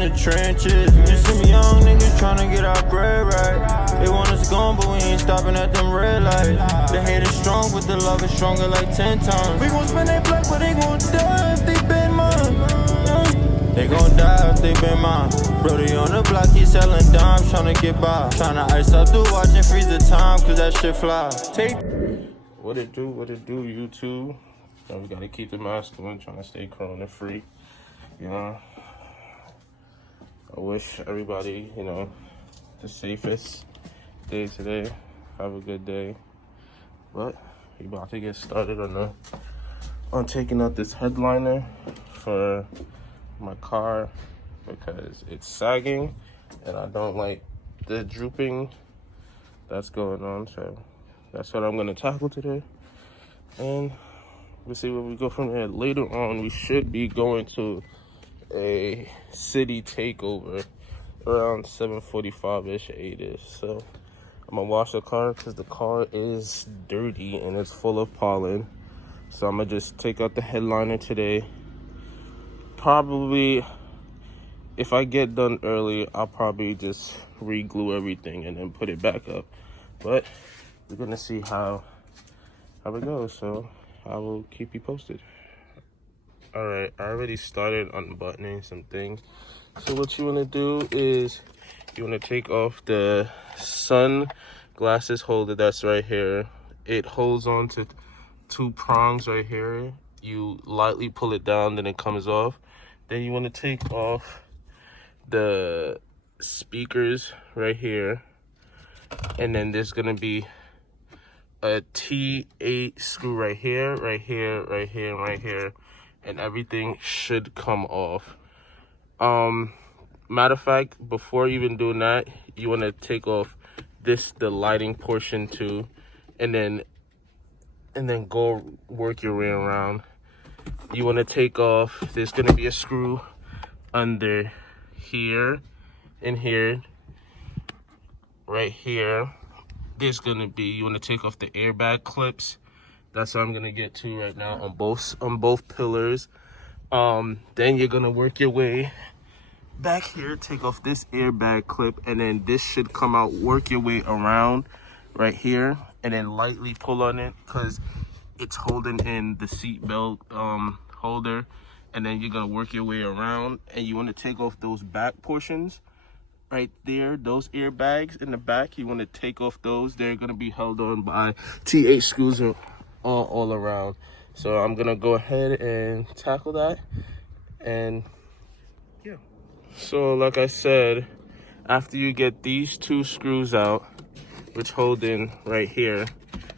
in the trenches. You see me young niggas tryna get our bread right. They want us gone, but we ain't stopping at them red lights. The hate is strong, but the love is stronger like 10 times. We gon' spend they black, but they gon' die if they been mine. They gon' die if they been mine. Brody on the block, he selling dimes, tryna get by. Tryna ice up the watch and freeze the time, cause that shit fly. What it do, YouTube? So we gotta keep the mask on, trying to stay corona free. You know, I wish everybody, you know, the safest day today. Have a good day. But we about to get started on taking out this headliner for my car because it's sagging and I don't like the drooping that's going on. So that's what I'm gonna tackle today, and we'll see where we go from there. Later on, we should be going to a city takeover around 7:45ish, 8ish. So I'm gonna wash the car because the car is dirty and it's full of pollen. So I'm gonna just take out the headliner today. Probably, if I get done early, I'll probably just re-glue everything and then put it back up. But we're gonna see how it goes. So I will keep you posted. All right, I already started unbuttoning some things. So what you want to do is you want to take off the sunglasses holder that's right here. It holds on to 2 prongs right here. You lightly pull it down, then it comes off. Then you want to take off the speakers right here, and then there's gonna be a T8 screw right here, right here, right here, and right here, and everything should come off. Matter of fact, before even doing that, you want to take off the lighting portion too, and then go work your way around. You want to take off, there's going to be a screw under here and here, right here. There's going to be, you want to take off the airbag clips. That's what I'm going to get to right now on both pillars. Then you're going to work your way back here, take off this airbag clip, and then this should come out. Work your way around right here and then lightly pull on it because it's holding in the seat belt holder. And then you're gonna work your way around, and you want to take off those back portions right there, those airbags in the back. You want to take off those. They're gonna be held on by T8 screws all around. So I'm gonna go ahead and tackle that. And yeah, so like I said, after you get these 2 screws out, which hold in right here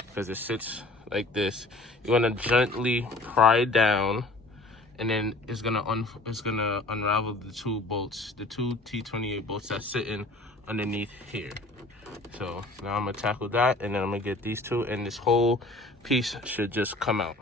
because it sits like this, you want to gently pry down, and then it's gonna unravel the 2 bolts, the 2 T28 bolts that's sitting underneath here. So now I'm gonna tackle that, and then I'm gonna get these 2, and this whole piece should just come out.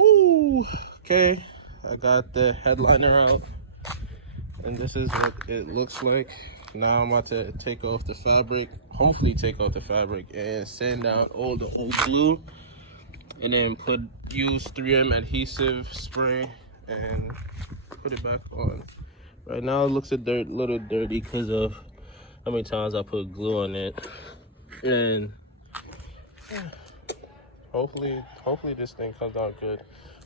Ooh, okay, I got the headliner out, and this is what it looks like. Now I'm about to take off the fabric, hopefully take off the fabric, and sand out all the old glue, and then use 3M adhesive spray and put it back on. Right now it looks a little dirty because of how many times I put glue on it, and hopefully this thing comes out good.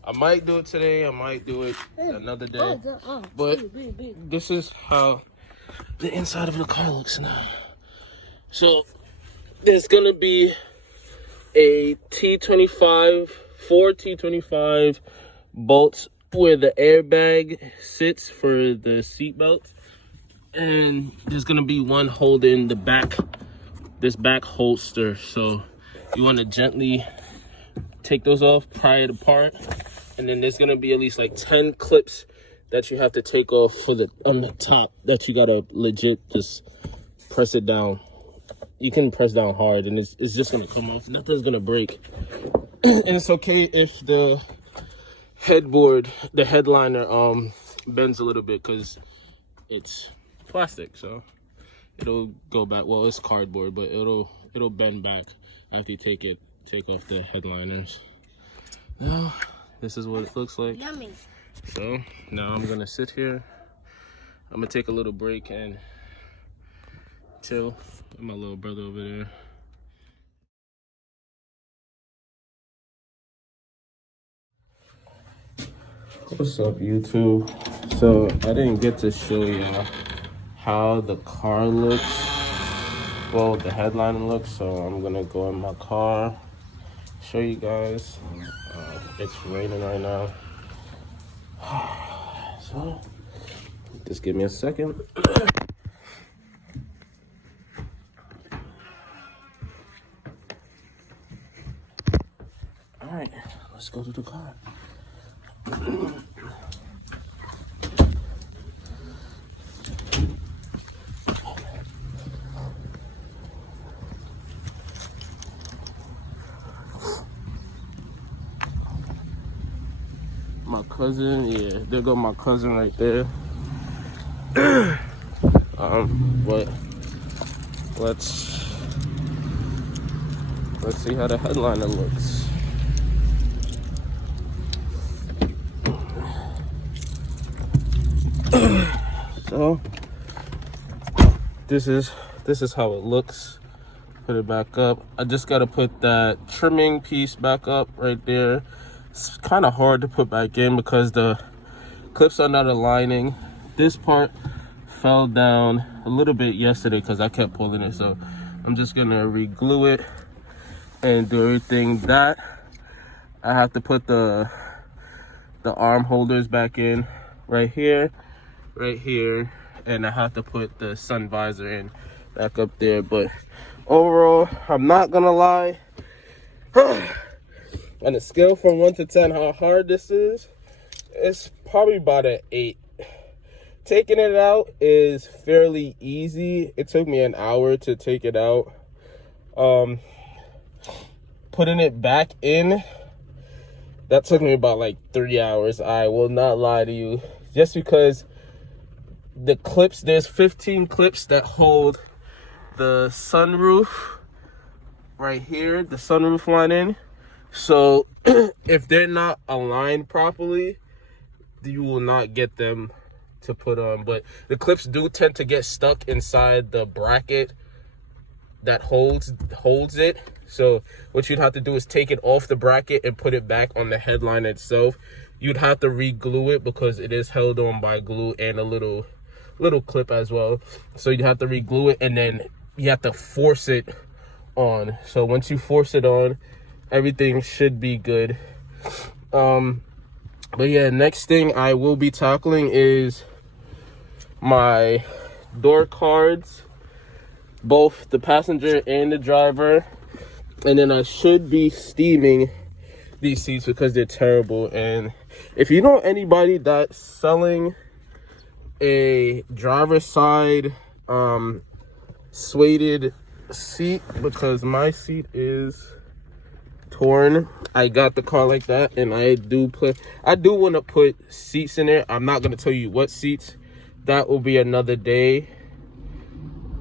I might do it today, I might do it another day, but this is how the inside of the car looks now. So there's gonna be a T25, 4 T25 bolts where the airbag sits for the seat belt, and there's gonna be one holding the back, this back holster. So you want to gently take those off, pry it apart, And then there's gonna be at least like 10 clips that you have to take off for the on the top that you gotta legit just press it down. You can press down hard and it's just gonna come off. Nothing's gonna break. And it's okay if the headboard, the headliner bends a little bit because it's plastic, so it'll go back. Well, it's cardboard, but it'll bend back after you take off the headliners. Now, this is what it looks like. Yummy. So now I'm gonna sit here. I'm gonna take a little break and chill with my little brother over there. What's up, YouTube? So I didn't get to show y'all how the car looks, well, the headline looks, so I'm gonna go in my car, show you guys. It's raining right now, so just give me a second. All right, let's go to the car. My cousin, yeah, there go my cousin right there. But let's see how the headliner looks. So this is how it looks. Put it back up. I just gotta put that trimming piece back up right there. It's kind of hard to put back in because the clips are not aligning. This part fell down a little bit yesterday because I kept pulling it, so I'm just gonna re-glue it and do everything that I have to put the arm holders back in right here, and I have to put the sun visor in back up there. But overall, I'm not gonna lie, on a scale from 1 to 10 how hard this is, it's probably about an 8. Taking it out is fairly easy. It took me an hour to take it out. Putting it back in, that took me about like 3 hours. I will not lie to you, just because the clips, there's 15 clips that hold the sunroof right here, the sunroof line in. So if they're not aligned properly, you will not get them to put on. But the clips do tend to get stuck inside the bracket that holds it. So what you'd have to do is take it off the bracket and put it back on the headline itself. You'd have to re-glue it because it is held on by glue and a little clip as well. So you'd have to re-glue it, and then you have to force it on. So once you force it on, everything should be good. But yeah, next thing I will be tackling is my door cards, both the passenger and the driver. And then I should be steaming these seats because they're terrible. And if you know anybody that's selling a driver's side suede seat, because my seat is torn. I got the car like that, and I do want to put seats in there. I'm not going to tell you what seats. That will be another day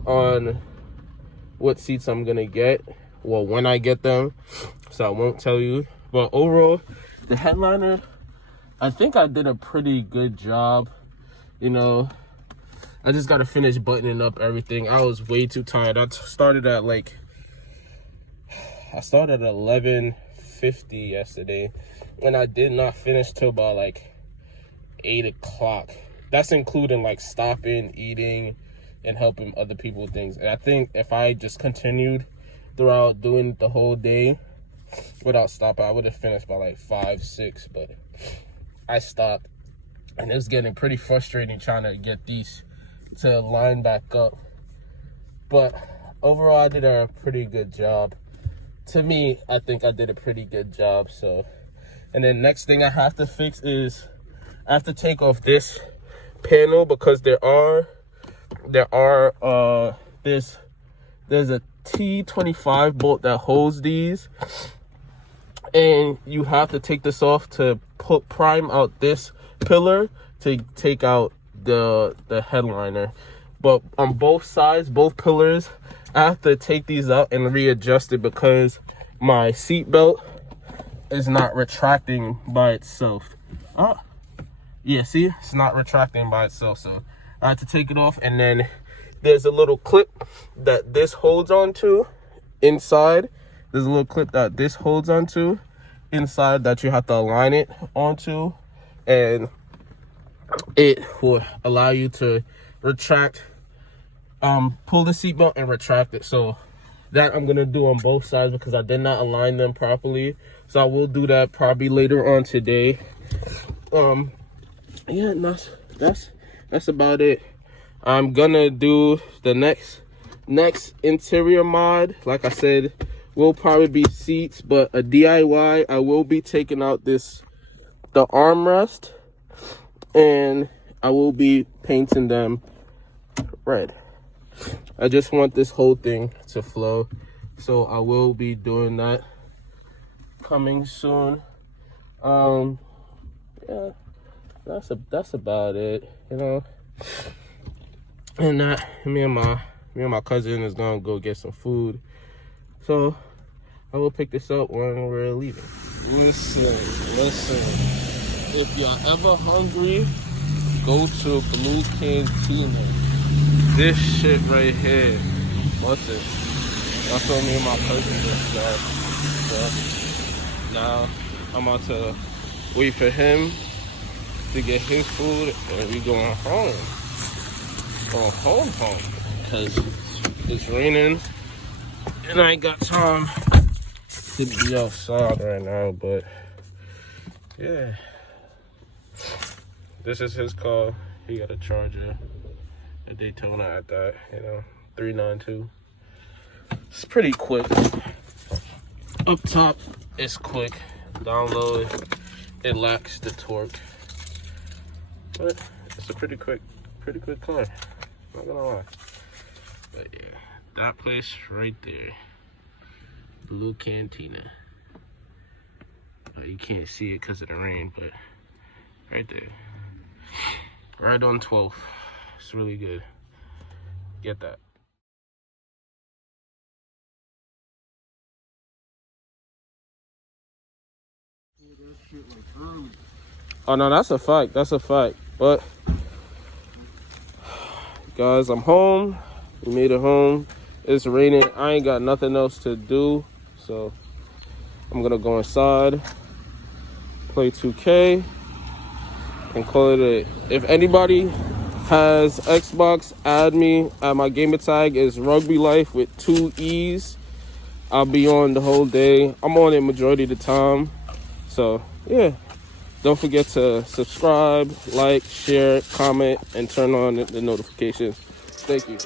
on what seats I'm going to get, well, when I get them, so I won't tell you. But overall, the headliner, I think I did a pretty good job. You know, I just got to finish buttoning up everything. I was way too tired. I started at 11:50 yesterday, and I did not finish till about like 8 o'clock. That's including like stopping, eating, and helping other people with things. And I think if I just continued throughout doing the whole day without stopping, I would have finished by like 5, 6, but I stopped, and it was getting pretty frustrating trying to get these to line back up. But overall, I did a pretty good job. To me, I think I did a pretty good job. So And then next thing I have to fix is I have to take off this panel, because there's a T25 bolt that holds these, and you have to take this off to prime out this pillar to take out the headliner. But on both sides, both pillars, I have to take these out and readjust it because my seat belt is not retracting by itself. Yeah, see, it's not retracting by itself, so I have to take it off. And then there's a little clip that this holds onto inside. There's a little clip that this holds onto inside that you have to align it onto, and it will allow you to retract, pull the seatbelt and retract it. So that I'm gonna do on both sides because I did not align them properly. So I will do that probably later on today. Yeah, that's about it. I'm gonna do the next interior mod. Like I said, will probably be seats, but a DIY. I will be taking out the armrest, and I will be painting them red. I just want this whole thing to flow, so I will be doing that coming soon. Yeah, that's about it, you know. And me and my cousin is gonna go get some food, so I will pick this up when we're leaving. Listen, if you're ever hungry, go to Blue Cantina. This shit right here, listen, that's what me and my cousin just got. So now I'm about to wait for him to get his food, and we going home. Home, because it's raining and I ain't got time to be outside right now. But yeah, this is his car. He got a Charger, a Daytona at that, 392. It's pretty quick. Up top, it's quick. Down low, it lacks the torque, but it's a pretty quick car. Not gonna lie. But yeah, that place right there, Blue Cantina. You can't see it because of the rain, but right there, right on 12th. It's really good. Get that. Oh no, that's a fact. That's a fact. But guys, I'm home. We made it home. It's raining. I ain't got nothing else to do, so I'm gonna go inside, play 2K, and call it a. If anybody has Xbox, add me. My gamer tag is Rugby Life with 2 E's. I'll be on the whole day. I'm on it majority of the time. So yeah, don't forget to subscribe, like, share, comment, and turn on the notifications. Thank you.